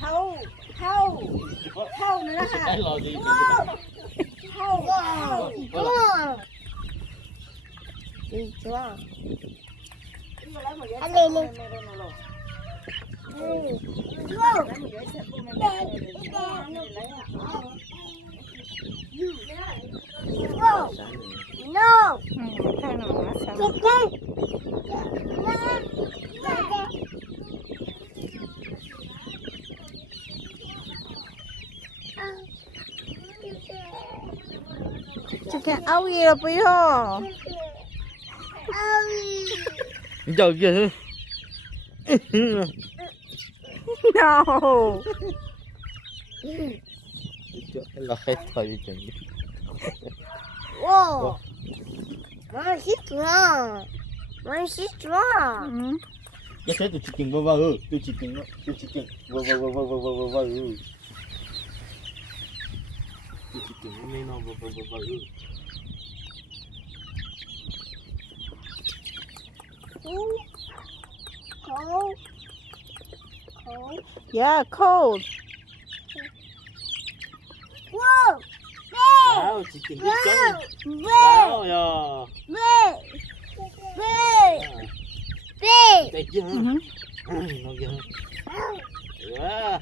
thâu thâu thâu nữa đó hả Cái lò gì? thâu thâu đi chưa anh lên lên no thay nó má sao chicken áo gì rồi bây giờ Giờ giờ no cái lò hết thời đi chừng. wow 맛있어 맛있어 Cái thế tôi chỉ chừng vơ tôi chỉ chừng vơ tôi chỉ chừng nên nó vơ cold cold yeah cold wow Wow, chỉ chừng cái chân. Wow, yo. Đây chưa? Nó chưa? Yeah.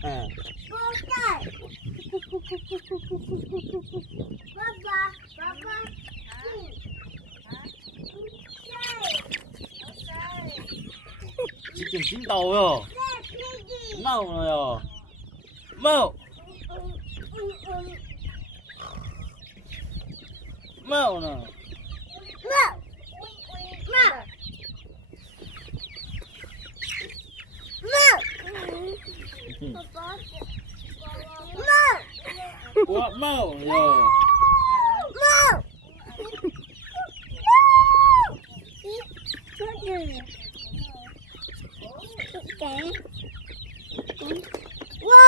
Chỉ chừng chín đầu yo. Mau rồi yo. Mau. Mau nè. Quá mau rồi. Wow.